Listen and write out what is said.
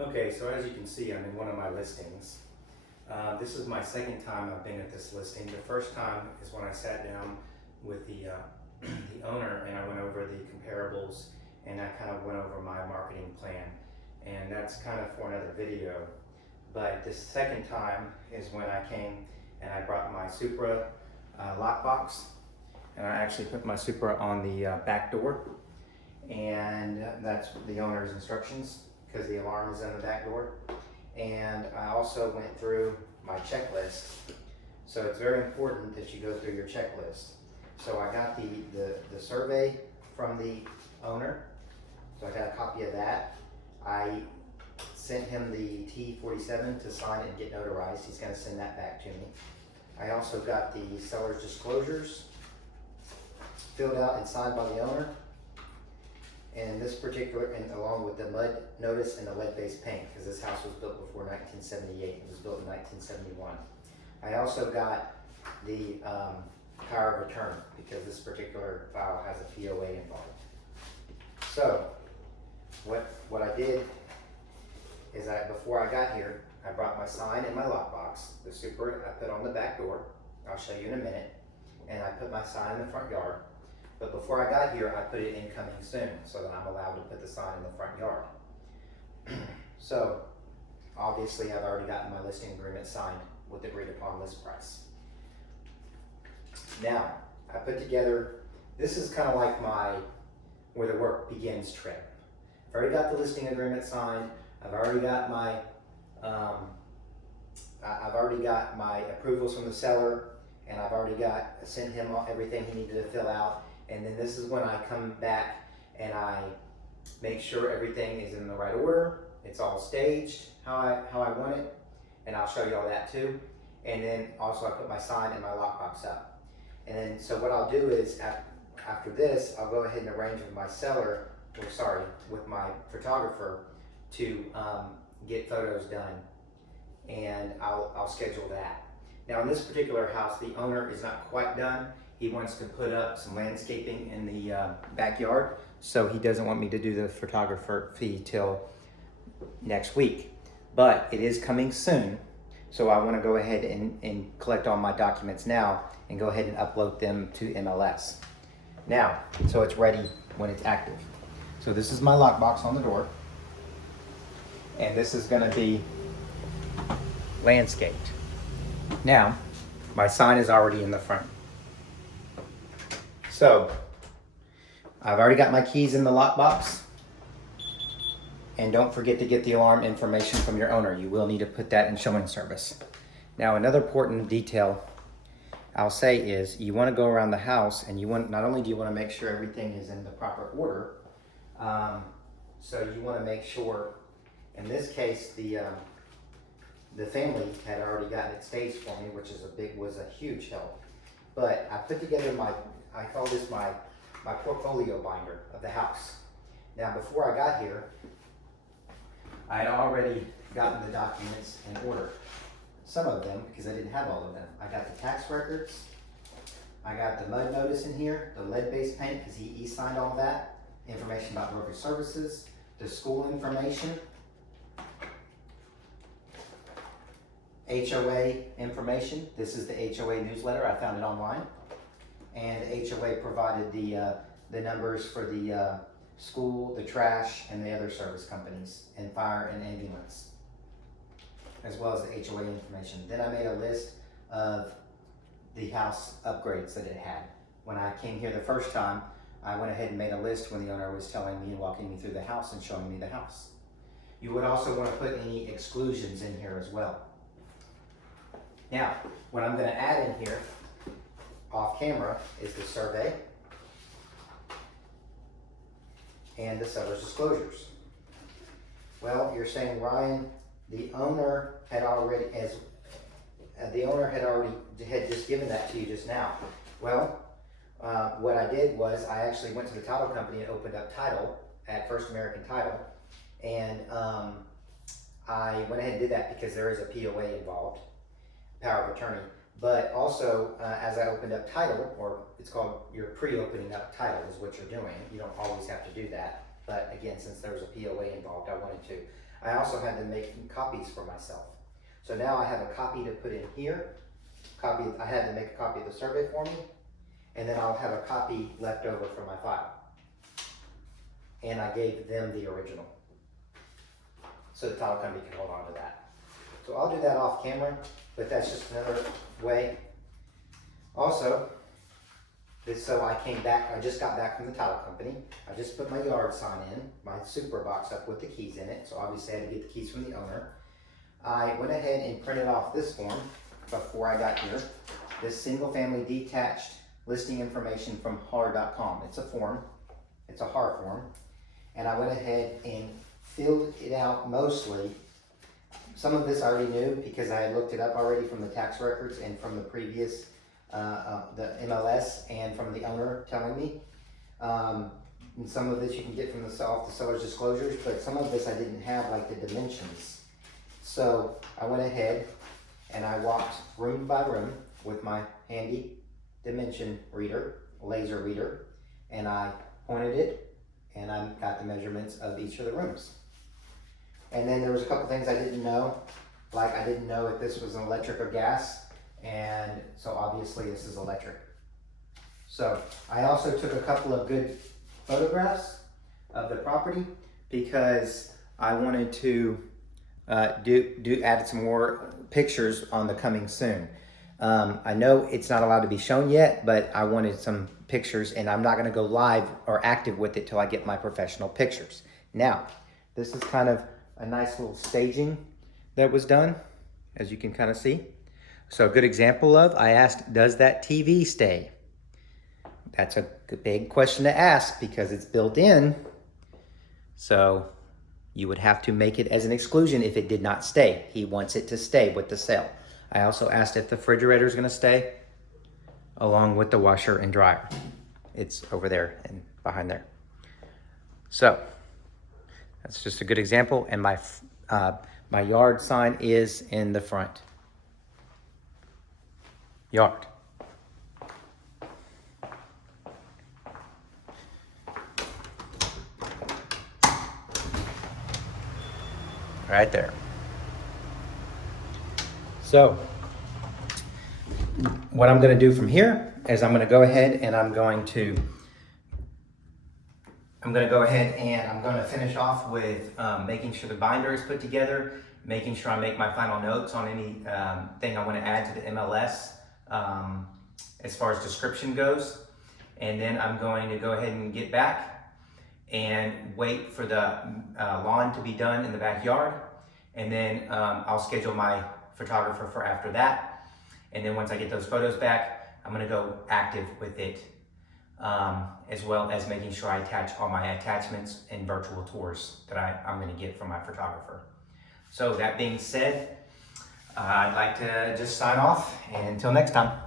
Okay, so as you can see, I'm in one of my listings. This is my second time I've been at this listing. The first time is when I sat down with the, the owner and I went over the comparables and I kind of went over my marketing plan. And that's kind of for another video. But the second time is when I came and I brought my Supra lockbox, and I actually put my Supra on the back door, and that's the owner's instructions because the alarm is in the back door. And I also went through my checklist. So it's very important that you go through your checklist. So I got the survey from the owner. So I got a copy of that. I sent him the T47 to sign and get notarized. He's gonna send that back to me. I also got the seller's disclosures filled out and signed by the owner. And this particular, and along with the mud notice and the lead-based paint, because this house was built before 1978. It was built in 1971. I also got the power of attorney, because this particular file has a POA involved. So, what I did is before I got here, I brought my sign and my lockbox. The Supra I put on the back door. I'll show you in a minute. And I put my sign in the front yard. But before I got here, I put it in coming soon so that I'm allowed to put the sign in the front yard. So, obviously I've already gotten my listing agreement signed with the agreed upon list price. Now, I put together, this is kind of like my where the work begins trip. I've already got the listing agreement signed. I've already got my approvals from the seller, and I've already sent him everything he needed to fill out. And then this is when I come back and I make sure everything is in the right order. It's all staged how I want it, and I'll show you all that too. And then also I put my sign and my lockbox up. And then so what I'll do is after this, I'll go ahead and arrange with my seller, with my photographer to get photos done, and I'll schedule that. Now in this particular house, the owner is not quite done. He wants to put up some landscaping in the backyard, so he doesn't want me to do the photographer fee till next week. But it is coming soon, so I want to go ahead and collect all my documents now and go ahead and upload them to MLS. Now, so it's ready when it's active. So this is my lockbox on the door, and this is going to be landscaped. Now, my sign is already in the front. So, I've already got my keys in the lockbox. And don't forget to get the alarm information from your owner. You will need to put that in showing service. Now, another important detail I'll say is you want to go around the house, and not only do you want to make sure everything is in the proper order, so you want to make sure, in this case, the family had already gotten it staged for me, which was a huge help. But I put together I call this my portfolio binder of the house. Now, before I got here, I had already gotten the documents in order. Some of them, because I didn't have all of them. I got the tax records. I got the mud notice in here, the lead-based paint, because he signed all that. Information about brokerage services, the school information, HOA information. This is the HOA newsletter. I found it online. And the HOA provided the numbers for the school, the trash, and the other service companies, and fire and ambulance, as well as the HOA information. Then I made a list of the house upgrades that it had. When I came here the first time, I went ahead and made a list when the owner was telling me and walking me through the house and showing me the house. You would also want to put any exclusions in here as well. Now, what I'm going to add in here off camera is the survey and the seller's disclosures. Well, you're saying, Ryan, the owner had just given that to you just now. Well, what I did was I actually went to the title company and opened up title at First American Title, and I went ahead and did that because there is a POA involved, power of attorney. But also, as I opened up title, or it's called, you're pre-opening up title is what you're doing. You don't always have to do that. But again, since there was a POA involved, I wanted to. I also had to make copies for myself. So now I have a copy to put in here. I had to make a copy of the survey for me, and then I'll have a copy left over for my file. And I gave them the original, so the title company can hold on to that. So I'll do that off camera, but that's just another way. Also, so I just got back from the title company. I just put my yard sign in, my super box up with the keys in it. So obviously I had to get the keys from the owner. I went ahead and printed off this form before I got here. This single family detached listing information from har.com. It's a form, it's a HAR form. And I went ahead and filled it out mostly. Some of this I already knew because I had looked it up already from the tax records and from the previous the MLS and from the owner telling me. And some of this you can get from the seller's disclosures, but some of this I didn't have, like the dimensions. So I went ahead and I walked room by room with my handy dimension reader, laser reader, and I pointed it and I got the measurements of each of the rooms. And then there was a couple things I didn't know, like I didn't know if this was an electric or gas. And so obviously this is electric. So I also took a couple of good photographs of the property because I wanted to add some more pictures on the coming soon. I know it's not allowed to be shown yet, but I wanted some pictures, and I'm not going to go live or active with it till I get my professional pictures. Now, this is kind of a nice little staging that was done, as you can kind of see. So a good example of, I asked, does that TV stay? That's a big question to ask because it's built in. So you would have to make it as an exclusion if it did not stay. He wants it to stay with the sale. I also asked if the refrigerator is going to stay along with the washer and dryer. It's over there and behind there. So that's just a good example. And my yard sign is in the front yard. Right there. So what I'm going to do from here is I'm going to go ahead and I'm going to finish off with making sure the binder is put together, making sure I make my final notes on any thing I want to add to the MLS as far as description goes. And then I'm going to go ahead and get back and wait for the lawn to be done in the backyard. And then I'll schedule my photographer for after that. And then once I get those photos back, I'm gonna go active with it, as well as making sure I attach all my attachments and virtual tours that I'm gonna get from my photographer. So that being said, I'd like to just sign off, and until next time.